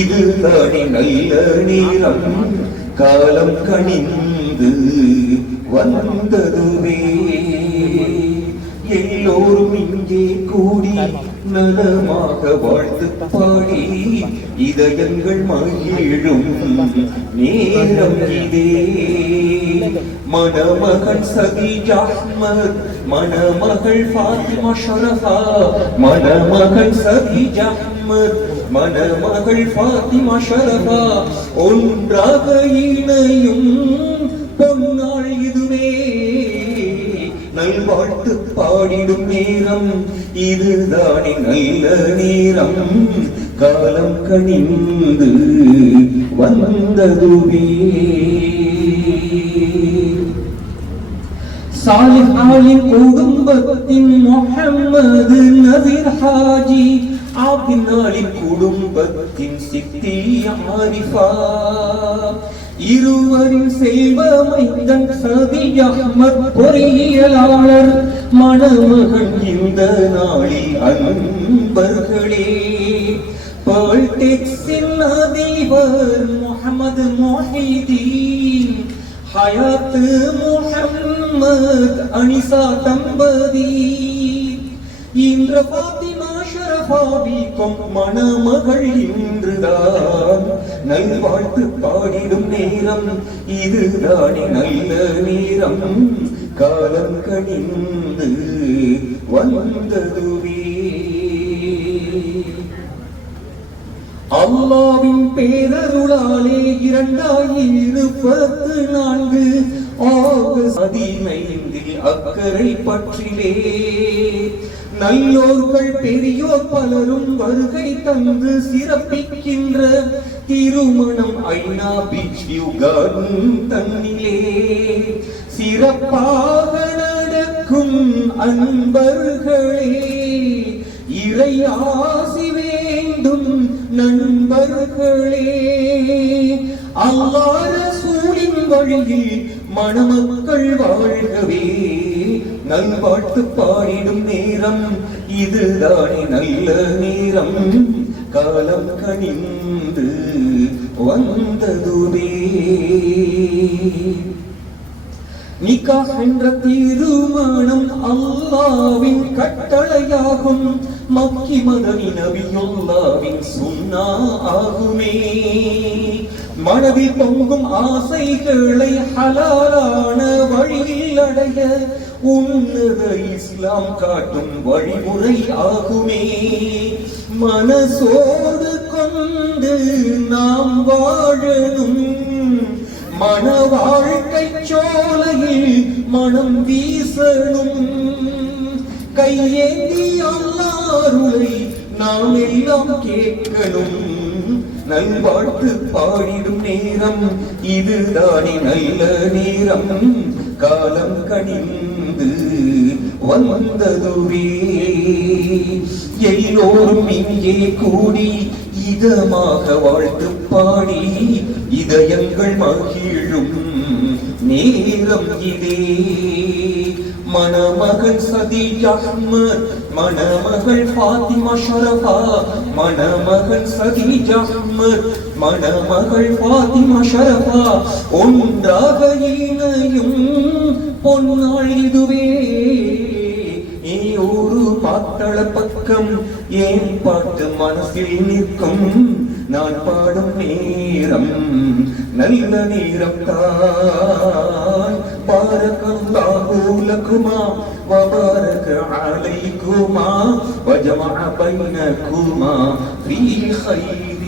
இதுதானே நல்ல நேரம் காலம் கனிந்து வந்ததுவே எல்லோரும் இங்கே கூடி நலமாக வாழ்த்து பாடி இதயங்கள் மகிழும் நேரம் இதே மணமகன் சதீஜா அஹ்மத் மணமகள் ஃபாத்திமா ஷரஃபா மணமகன் சதீஜா அஹ்மத் மணமகள் ஃபாத்திமா ஷரஃபா ஒன்றாக இணையும் பொன்னாள் இதுவே நல்வாழ்த்து பாடிடும் நேரம் இதுதானே நல்ல நேரம் காலம் கனிந்து வந்ததுவே சாலிஹாலின் குடும்பத்தின் முஹம்மது நபீர் ஹாஜி ஆபினாலின் குடும்பத்தின் சித்தி ஆரிஃபா இருவரின் செல்வமைந்தன் சதீஜா அஹ்மத் பொறியியலாளர் மணமகன் இந்த நாளில் அன்பர்களே பால்டெக்ஸின் அதிபர் முஹம்மது முஹிதீன் ஹயாத் முஹம்மத் அனிசா தம்பதி இன்ற ஃபாத்திமா ஷரஃபாவிக்கும் மணமகள் இன்றுதான் நல்வாழ்த்து பாடிடும் நேரம் இதுதானே நல்ல நேரம் காலம் கனிந்து வந்ததுவே அல்லாவின் பேரருளாலே 2024 ஆகஸ்ட் 15 அக்கறை பற்றிலே நல்லோர்கள் பெரியோர் பலரும் வருகை தந்து சிறப்பிக்கின்ற திருமணம் ஐநா பீச் வியூ கார்டன் தன்னிலே சிறப்பாக நடக்கும் அன்பர்களே இறை ஆசி வேண்டும் நண்பர்களே அல்லாஹ் ரசூலின் வழியில் மணமக்கள் வாழ்கவே நல்வாழ்த்து பாடிடும் நேரம் இதுதானே நல்ல நேரம் காலம் கனிந்து வந்ததுவே நிக்காஹ் என்ற திருமணம் அல்லாஹ்வின் கட்டளையாகும் மக்கி மதனி நபியுல்லாஹ்வின் சுன்னா ஆகுமே மனதில் பொங்கும் ஆசைகளை ஹலாலான வழியில் அடைய உன்னத இஸ்லாம் காட்டும் வழிமுறை ஆகுமே மனசோடு கொண்டு நாம் வாழணும் மன வாழ்க்கை சோலையில் மனம் வீசணும் கையேந்தி அல்லாஹ்வை நாம் எல்லாம் கேட்கணும் நல்வாழ்த்து பாடிடும் நேரம் இதுதானே நல்ல நேரம் காலம் கனிந்து வந்ததுவே எல்லோரும் இங்கே கூடி இதமாக வாழ்த்து பாடி இதயங்கள் மகிழும் நேரம் இதே மணமகன் சதீஜா அஹ்மத் மணமகள் ஃபாத்திமா ஷரஃபா மணமகன் சதீஜா அஹ்மத் மணமகள் ஃபாத்திமா ஷரஃபா ஒன்றாக இணையும் பொன்னாள் இதுவே ஒரு பாத்தள பக்கம் ஏன் பாட்டு மனசில் நிற்கும் நான் பாடும் நேரம் நல்ல நேரம் தான் பாரக்கல்லாஹு லகுமா وبارك عليكما وجمع بينكما في خير